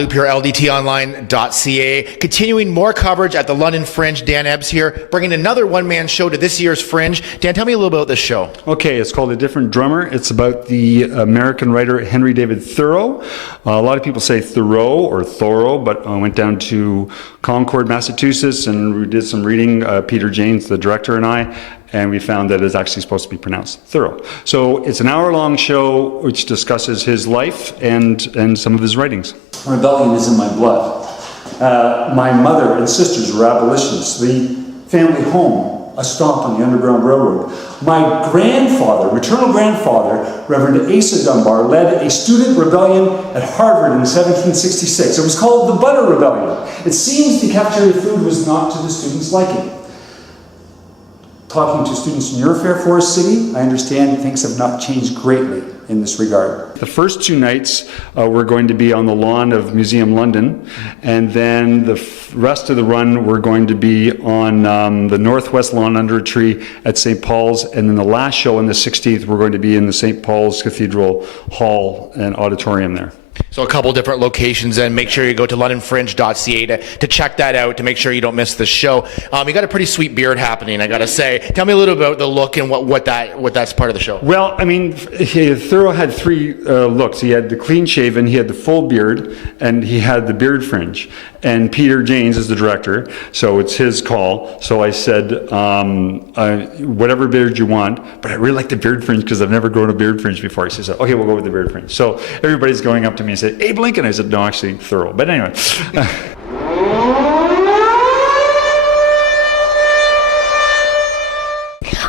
Loop here, ldtonline.ca. Continuing more coverage at the London Fringe. Dan Ebbs here, bringing another one-man show to this year's Fringe. Dan, tell me a little about this show. Okay, it's called A Different Drummer. It's about the American writer Henry David Thoreau. A lot of people say Thoreau or Thoreau, but I went down to Concord, Massachusetts, and we did some reading, Peter James, the director, and I, and we found that it's actually supposed to be pronounced Thoreau. So it's an hour-long show which discusses his life and some of his writings. Rebellion is in my blood. My mother and sisters were abolitionists. The family home, a stop on the Underground Railroad. My grandfather, maternal grandfather, Reverend Asa Dunbar, led a student rebellion at Harvard in 1766. It was called the Butter Rebellion. It seems the cafeteria food was not to the students' liking. Talking to students in your Fair Forest city, I understand things have not changed greatly in this regard. The first two nights we're going to be on the lawn of Museum London, and then the rest of the run we're going to be on the northwest lawn under a tree at St. Paul's, and then the last show on the 16th we're going to be in the St. Paul's Cathedral Hall and Auditorium there. So a couple different locations, and make sure you go to londonfringe.ca to check that out, to make sure you don't miss the show. You got a pretty sweet beard happening, I gotta say. Tell me a little about the look and what that's part of the show. Well, I mean, Thoreau had three looks. He had the clean shaven, he had the full beard, and he had the beard fringe. And Peter James is the director, so it's his call. So I said, whatever beard you want, but I really like the beard fringe because I've never grown a beard fringe before. He says, okay, we'll go with the beard fringe. So everybody's going up to me and said, Abe Lincoln. I said, no, actually, Thoreau. But anyway.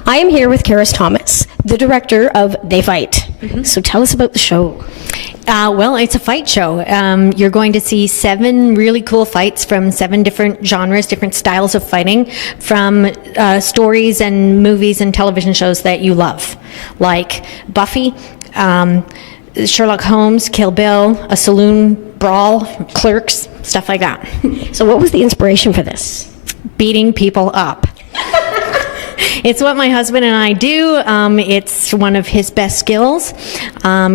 I am here with Karis Thomas, the director of They Fight. So tell us about the show. Well, it's a fight show. You're going to see 7 really cool fights from 7 different genres, different styles of fighting, from stories and movies and television shows that you love, like Buffy, Sherlock Holmes, Kill Bill, A Saloon Brawl, Clerks, stuff like that. So what was the inspiration for this? Beating people up. It's what my husband and I do. It's one of his best skills.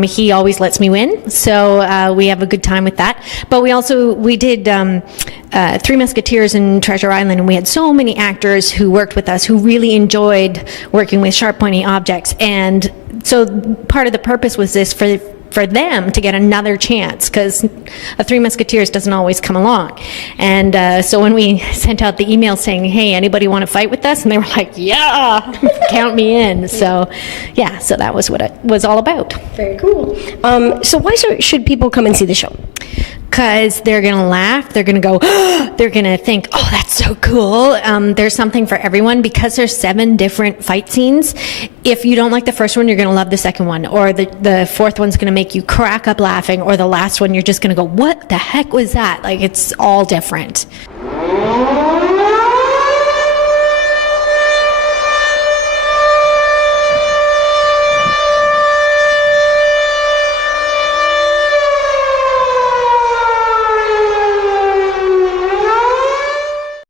He always lets me win, so we have a good time with that. But we did Three Musketeers and Treasure Island, and we had so many actors who worked with us who really enjoyed working with sharp, pointy objects. And so part of the purpose was this for them to get another chance, because a Three Musketeers doesn't always come along. And so when we sent out the email saying, hey, anybody want to fight with us? And they were like, yeah, count me in. So yeah, so that was what it was all about. Very cool. So why should people come and see the show? Because they're going to laugh, they're going to go, they're going to think, oh, that's so cool. There's something for everyone, because there's 7 different fight scenes. If you don't like the first one, you're going to love the second one, or the fourth one's going to make you crack up laughing, or the last one, you're just going to go, what the heck was that? Like, it's all different.